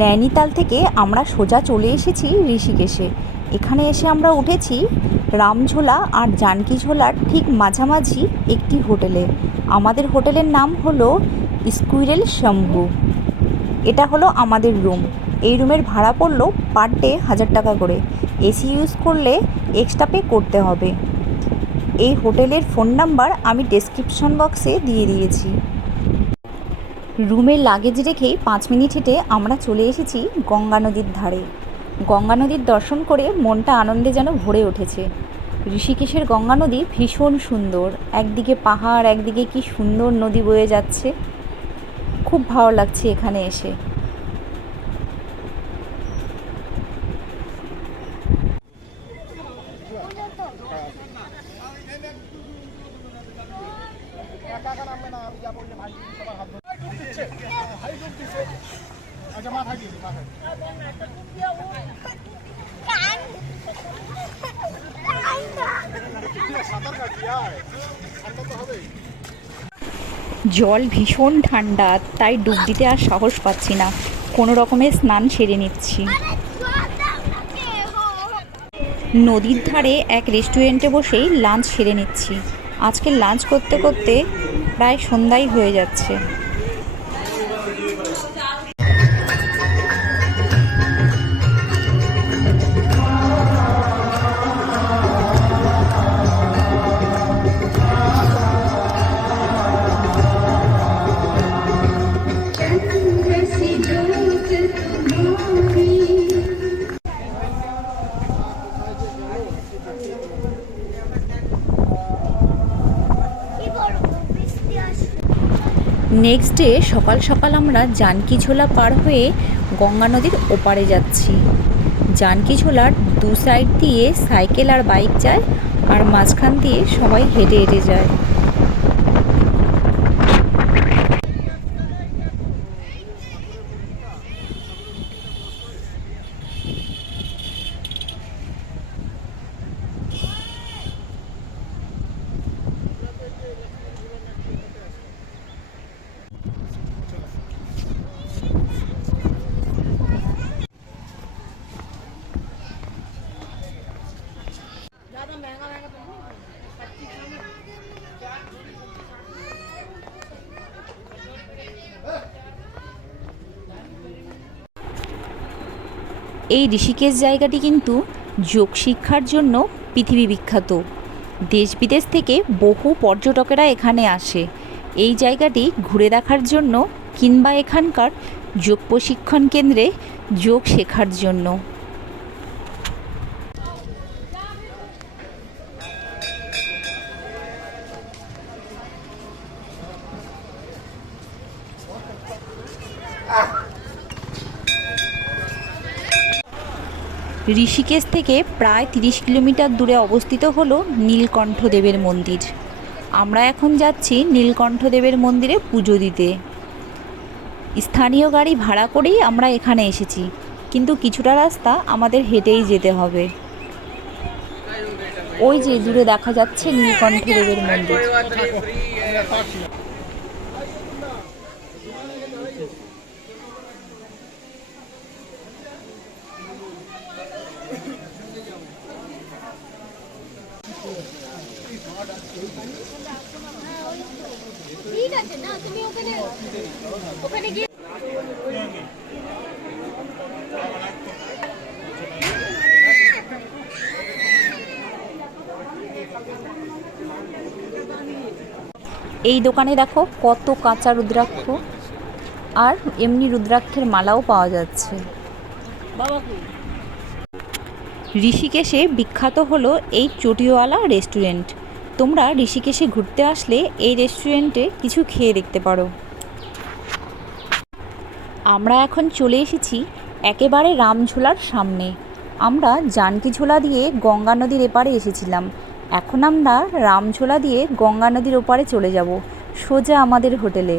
নৈনিতাল থেকে আমরা সোজা চলে এসেছি ঋষিকেশে। এখানে এসে আমরা উঠেছি রামঝোলা আর জানকিঝোলার ঠিক মাঝামাঝি একটি হোটেলে। আমাদের হোটেলের নাম হলো স্কুইরেল শম্ভু। এটা হলো আমাদের রুম। এই রুমের ভাড়া পড়ল পার ডে হাজার টাকা করে। এসি ইউজ করলে এক্সট্রা পে করতে হবে। এই হোটেলের ফোন নাম্বার আমি ডেসক্রিপশন বক্সে দিয়ে দিয়েছি। রুমের লাগেজ রেখেই পাঁচ মিনিট হেঁটে আমরা চলে এসেছি গঙ্গা নদীর ধারে। গঙ্গা নদীর দর্শন করে মনটা আনন্দে যেন ভরে উঠেছে। ঋষিকেশের গঙ্গা নদী ভীষণ সুন্দর। একদিকে পাহাড়, একদিকে কি সুন্দর নদী বয়ে যাচ্ছে। খুব ভালো লাগছে এখানে এসে। জল ভীষণ ঠান্ডা, তাই ডুব দিতে আর সাহস পাচ্ছি না। কোনো রকমের স্নান সেরে নিচ্ছি। নদীর ধারে এক রেস্টুরেন্টে বসেই লাঞ্চ সেরে নিচ্ছি। আজকে লাঞ্চ করতে করতে প্রায় সন্ধ্যাই হয়ে যাচ্ছে। নেক্সট ডে সকাল সকাল আমরা জানকিঝোলা পার হয়ে গঙ্গা নদীর ওপারে যাচ্ছি। জানকিঝোলার দু সাইড দিয়ে সাইকেল আর বাইক যায়, আর মাঝখান দিয়ে সবাই হেঁটে হেঁটে যায়। এই ঋষিকেশ জায়গাটি কিন্তু যোগ শিক্ষার জন্য পৃথিবী বিখ্যাত। দেশ বিদেশ থেকে বহু পর্যটকেরা এখানে আসে। এই জায়গাটি ঘুরে দেখার জন্য কিংবা এখানকার যোগ প্রশিক্ষণ কেন্দ্রে যোগ শেখার জন্য। ঋষিকেশ থেকে প্রায় তিরিশ কিলোমিটার দূরে অবস্থিত হল নীলকণ্ঠদেবের মন্দির। আমরা এখন যাচ্ছি নীলকণ্ঠদেবের মন্দিরে পুজো দিতে। স্থানীয় গাড়ি ভাড়া করেই আমরা এখানে এসেছি, কিন্তু কিছুটা রাস্তা আমাদের হেঁটেই যেতে হবে। ওই যে দূরে দেখা যাচ্ছে নীলকণ্ঠদেবের মন্দির। এই দোকানে দেখো কত কাঁচা রুদ্রাক্ষ আর এমনি রুদ্রাক্ষের মালাও পাওয়া যাচ্ছে। ঋষিকেশে বিখ্যাত হলো এই চটিওয়ালা রেস্টুরেন্ট। তোমরা ঋষিকেশে ঘুরতে আসলে এই রেস্টুরেন্টে কিছু খেয়ে দেখতে পারো। আমরা এখন চলে এসেছি একেবারে রামঝোলার সামনে। আমরা জানকিঝোলা দিয়ে গঙ্গা নদীর এপারে এসেছিলাম। এখন আমরা রামঝোলা দিয়ে গঙ্গা নদীর ওপারে চলে যাব। সোজা আমাদের হোটেলে।